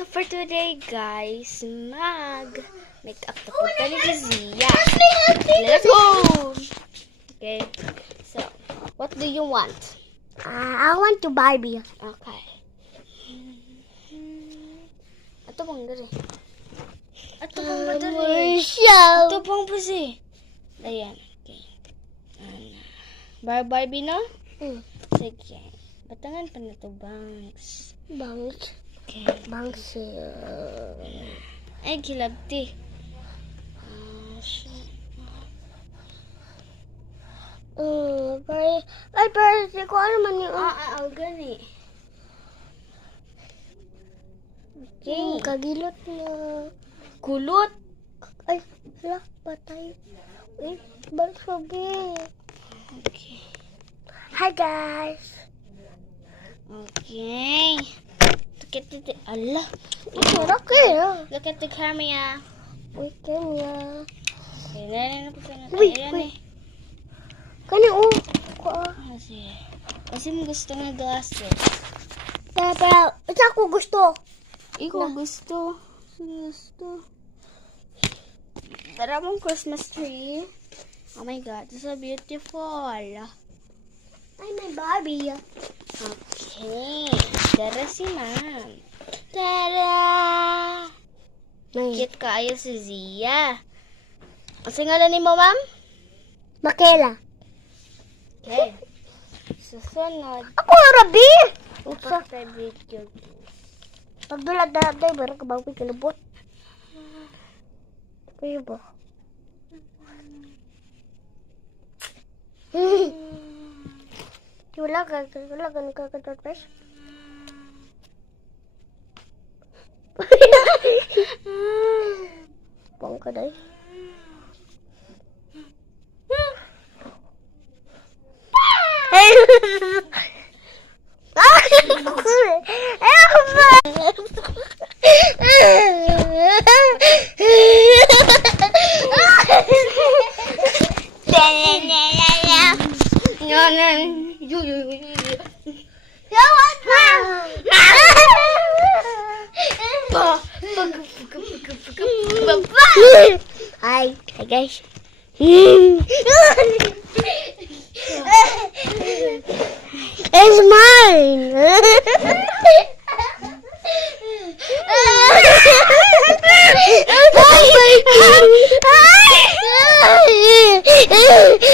So for today, guys, make up the punta ni Zia. Let's go! Okay. So, what do you want? I want to Barbie. Okay. Ato bang dari? Ato bang madali? Ato bang busi? Ayan. Okay. Barbie na? Sige. Batangan pa na to, Bangs. Bangs. Okay. Bangs. Ay, gilabti. Pero ko ano man yung... Gani. Okay. Kagilot na. Kulot. Ay, hala, patay. Ay, balik sabi. Okay. Hi, guys. Okay. Look at the... Allah. Look at the camera. Wait, kanya. Okay, na po na. Wait. Kanya, Kasi mo gusto ng glasses. Pero, ito ako gusto. Ikaw gusto. Tara mong Christmas tree. Oh my God, it's so beautiful. Ay, may Barbie. Okay. Tara si ma'am. Tara! Cute kayo si Zia. Ang singalan ni mo, ma'am? Makela. Okay. Susunod. Ako, Rabi! Usa. Video. Pagdulad-dalad tayo, barang kabawi kalabot. Kaya ba? Wala ka nagkakatotpes? Pang ka dahi. Hi guys. It's mine. Oh my God.